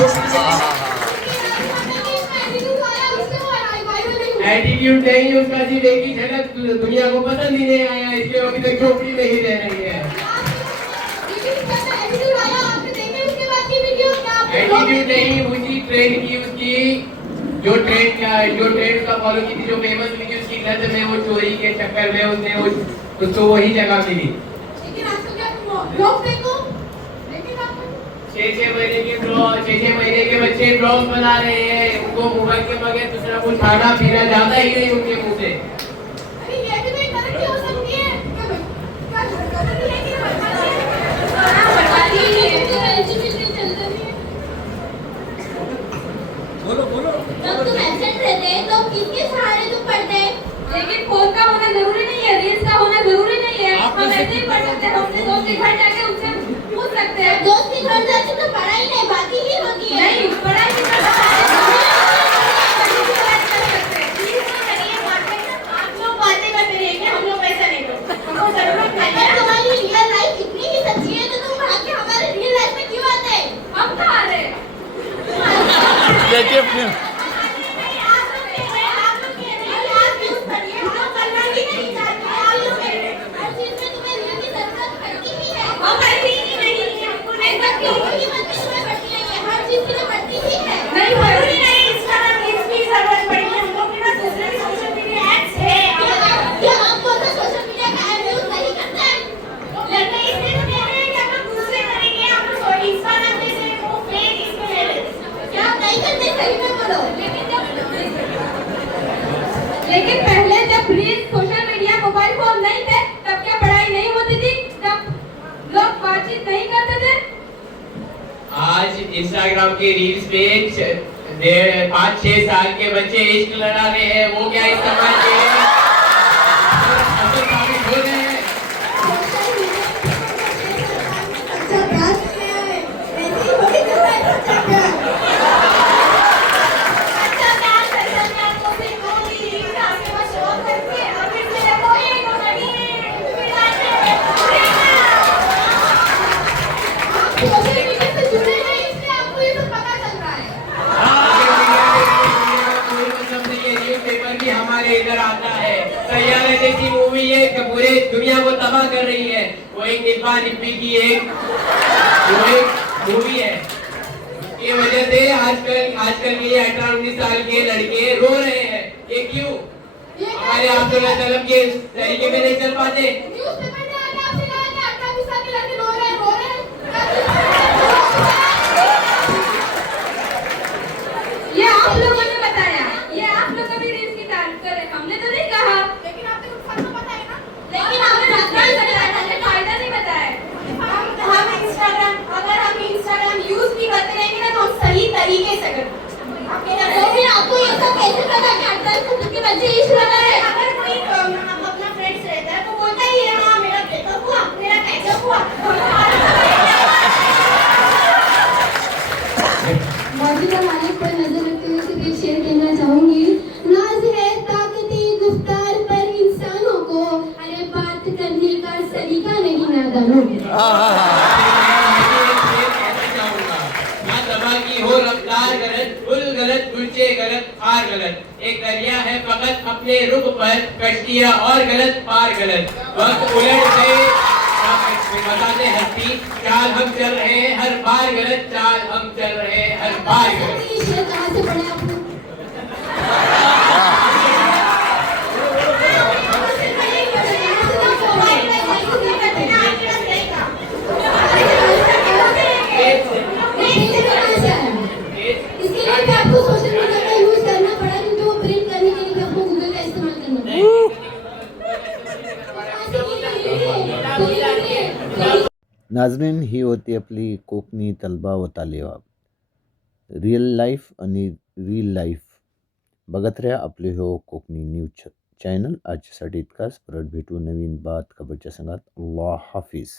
एटीट्यूड नहीं, उसका सिर्फ एक ही झलक दुनिया को पसंद ही नहीं आया, इसलिए अभी तक छोटी नहीं रह रही है। एटीट्यूड नहीं, उसी ट्रेंड की उसकी जो ट्रेंड का फॉलो की थी, जो फेमस हुई थी, उसकी लत में, वो चोरी के चक्कर में उसने उसको वही जगह मिली। 6 महीने के बच्चे ब्लॉग बना रहे हैं, उनको मोबाइल के बगैर दूसरा कुछ खाना पीना जाता ही नहीं उनके मुंह से। अरे ये भी तो एक तरक्की हो सकती है। क्या गलती है कि बताती ही नहीं है, तो एजुकेशन चलता भी है। जब तुम एब्सेंट रहते तो किसके सहारे तुम पढ़ते? लेकिन फोन का होना जरूरी नहीं है, रील्स का होना जरूरी नहीं है। हम ऐसे ही पढ़ सकते हैं, हम अपने दोस्त के घर जाके उनसे पूछ सकते हैं। दोस्त के घर जाके तो पढ़ाई नहीं बाकी ही होती है। नहीं, पढ़ाई नहीं कर सकते। आप लोग बातें करते रहिए, हम लोग पैसा नहीं दो, हमको जरूरत नहीं अगर है। तुम्हारी रियल लाइफ इतनी ही सच्ची है तो तुम आके हमारे रियल लाइफ में क्यों आते? हम कहाँ आ रहे हैं? हर चीज में तुम्हें रियल की जरूरत पड़ती ही है। हम पैसे ही नहीं देंगे, हमको नहीं ऐसा करती। क्यों की मत में पड़ती है, ये हर चीज के लिए पड़ती ही है। नहीं, जरूरी नहीं, इंस्टाग्राम रील्स की जरूरत पड़ी है, हम लोग के पास दूसरे भी सोशल मीडिया ऐप्स है। क्या आप तो सोशल मीडिया का ऐप यूज नहीं करते हैं? लगता है इसलिए तो कह रहे हैं कि हम लोग दूसरे करेंगे, हम लोग इंस्टाग्राम जैसे वो फेक इसमें ले लेते हैं। क्या आप नहीं करते? सही में बोलो। लेकिन पहले जब reels, social media, mobile phone नहीं थे, तब क्या पढ़ाई नहीं होती थी? तब लोग बातचीत नहीं करते थे? आज इंस्टाग्राम के रील्स पे 5-6 साल के बच्चे इश्क लड़ा रहे हैं, वो क्या इस्तेमाल कर रहे हैं? असल साबित हो रहे हैं। अच्छा बात क्या है? ऐसी थोड़ी तो है अच्छा प्यार। अच्छा प्यार सच्चा प्यार तो फिर वो रील्स के बाद शो करके और फिर मेरा कोई कहानी है, फिर आते हैं। आप सोशल मीडिया से जुड़े हैं इसलिए आपको ये सब पता चल रहा है। कोई मतलब नहीं है, न्यूज़पेपर भी हमारे इधर आता है। सैयारा जैसी मूवी है कि पूरे दुनिया को तबाह कर रही है, वो एक निब्बा निब्बी की एक मूवी है। इसकी वजह से आजकल के 18-19 साल के लड़के रो रहे हैं। ये क्यों? हमारे आप के तरीके में नहीं चल पाते। न्यूज़पेपर में आके आपसे कहा कि 18-20 साल के लड़के रो रहे हैं। ये आप लोगों ने बताया, ये आप लोग अभी रील्स की तारीफ करें, हमने तो नहीं कहा। लेकिन आपको नुकसान तो पता है ना। लेकिन आपने नुकसान बताया, हमने फायदा नहीं बताया। अगर हम इंस्टाग्राम यूज भी करते रहेंगे ना तो हम सही तरीके से करें। तो फिर आपको ये सब कैसे पता कि 18 के बच्चे इश्क लगा रहे हैं? अगर कोई अपना फ्रेंड्स रहता है तो बोलता ही है हाँ मेरा ब्रेकअप हुआ, मेरा कैचअप हुआ। मौजूदा हालत पर नजर रखते हुए सिर्फ एक शेर कहना चाहूंगी। नाज है ताकती गुफ्तार पर इंसानों को, अरे बात करने का सलीका नहीं नादानों को। ना दबा की हो रफ्तार गलत, गुल गलत, गुलचे गलत, हार गलत। एक दरिया है फकत अपने रुख पर, कश्तियां और गलत, पार गलत। वक्त उलट गए बताते हंसी, चाल हम चल रहे हैं हर बार गलत, चाल हम चल रहे हैं हर बार गलत। ये शेर कहाँ से पढ़े आपने? इसके लिए भी आपको सोशल मीडिया का यूज करना पड़ा, क्योंकि वो प्रिंट करने के लिए भी आपको गूगल का इस्तेमाल करना पड़ा। नाजरीन, ही होती आपली कोकणी तलबा व तालेबा. रिअल लाईफ आणि रील लाईफ बघत राहा आपले हो कोकणी न्यूज चॅनल. आजच्यासाठी इतकाच. परत भेटू नवीन बात खबरच्या संघात. अल्लाह हाफिज.